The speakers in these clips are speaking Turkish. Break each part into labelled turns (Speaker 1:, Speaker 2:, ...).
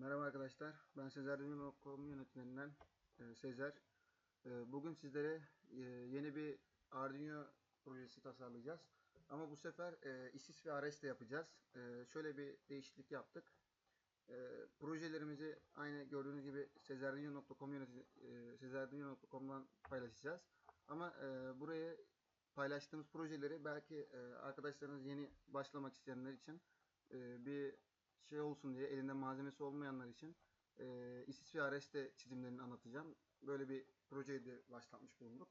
Speaker 1: Merhaba arkadaşlar, ben Sezer Demir.com yönetimlerinden e, Sezer. E, bugün sizlere e, yeni bir Arduino projesi tasarlayacağız. Ama bu sefer ISIS ve Ares'te yapacağız. E, şöyle bir değişiklik yaptık. Projelerimizi aynı gördüğünüz gibi sezerdinho.com'dan paylaşacağız. Ama buraya paylaştığımız projeleri belki arkadaşlarınız yeni başlamak isteyenler için bir şey olsun diye elinde malzemesi olmayanlar için e, ISIS ve Ares'te çizimlerini anlatacağım. Böyle bir projeyi de başlatmış bulunduk.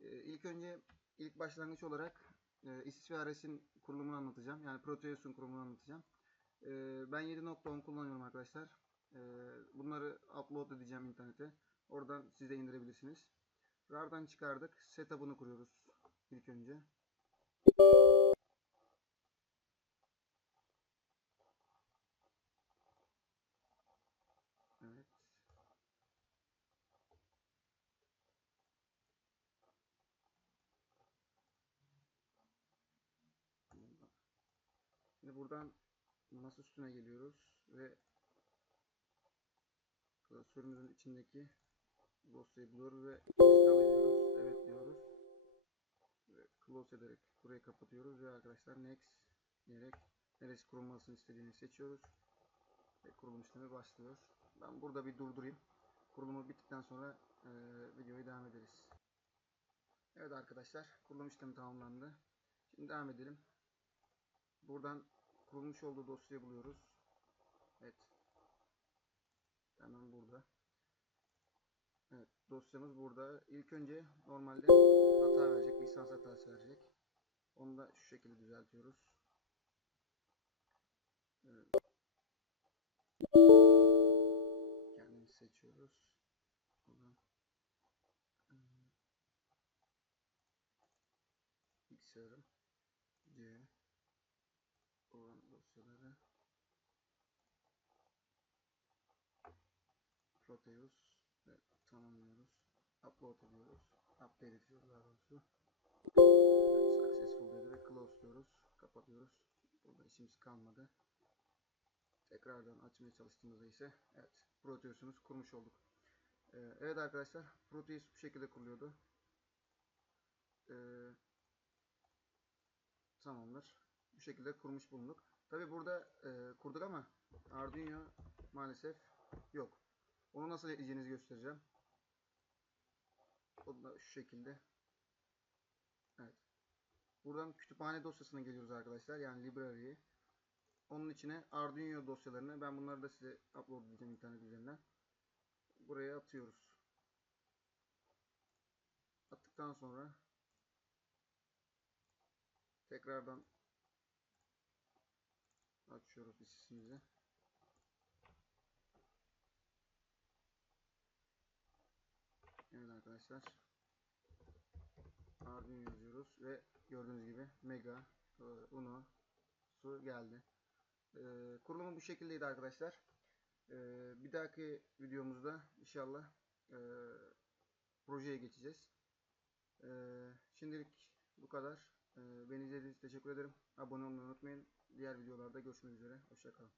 Speaker 1: E, ilk önce ilk başlangıç olarak e, ISIS ve Ares'in kurulumunu anlatacağım. Yani Proteus'un kurulumunu anlatacağım. E, ben 7.10 kullanıyorum arkadaşlar. E, bunları upload edeceğim internete. Oradan siz de indirebilirsiniz. RAR'dan çıkardık. Setup'ını kuruyoruz ilk önce. Evet. Şimdi buradan masa üstüne geliyoruz ve klasörümüzün içindeki dosyayı buluyoruz ve install. Evet diyoruz. Ve close ederek burayı kapatıyoruz ve arkadaşlar next diyerek neresi kurulmasını istediğini seçiyoruz. Ve kurulum işlemi başlıyor. Ben burada bir durdurayım. Kurulumu bittikten sonra e, videoyu devam ederiz. Evet arkadaşlar kurulum işlemi tamamlandı. Şimdi devam edelim. Buradan kurulmuş olduğu dosyayı buluyoruz. Evet. Hemen burada. Evet dosyamız burada. İlk önce normalde hata verecek. Lisans hatası verecek. Onu da şu şekilde düzeltiyoruz. Evet. Kendimizi seçiyoruz. Buradan bilgisayarım C olan dosyaları Proteus ve tamamlıyoruz. Upload ediyoruz. Update ediyoruz daha doğrusu. Successful dedi ve close diyoruz. Kapatıyoruz. Burada işimiz kalmadı. Tekrardan açmaya çalıştığımızda ise evet Proteus'umuz kurmuş olduk. Ee, evet arkadaşlar Proteus bu şekilde kuruluyordu. Ee, tamamdır. Bu şekilde kurmuş bulunduk. Tabi burada e, kurduk ama Arduino maalesef yok. Onu nasıl ekleyeceğinizi göstereceğim. O da şu şekilde. Evet. Buradan kütüphane dosyasına geliyoruz arkadaşlar. Yani library'ye. Onun içine Arduino dosyalarını ben bunları da size upload edeceğim internet üzerinden. Buraya atıyoruz. Attıktan sonra tekrardan açıyoruz ismimizi. Evet arkadaşlar. Arduino yazıyoruz ve gördüğünüz gibi Mega, e, Uno, su geldi. Ee, kurulumu bu şekildeydi arkadaşlar. Ee, bir dahaki videomuzda inşallah e, projeye geçeceğiz. Şimdilik bu kadar. Ee, beni izlediğiniz için teşekkür ederim. Abone olmayı unutmayın. Diğer videolarda görüşmek üzere. Hoşçakalın.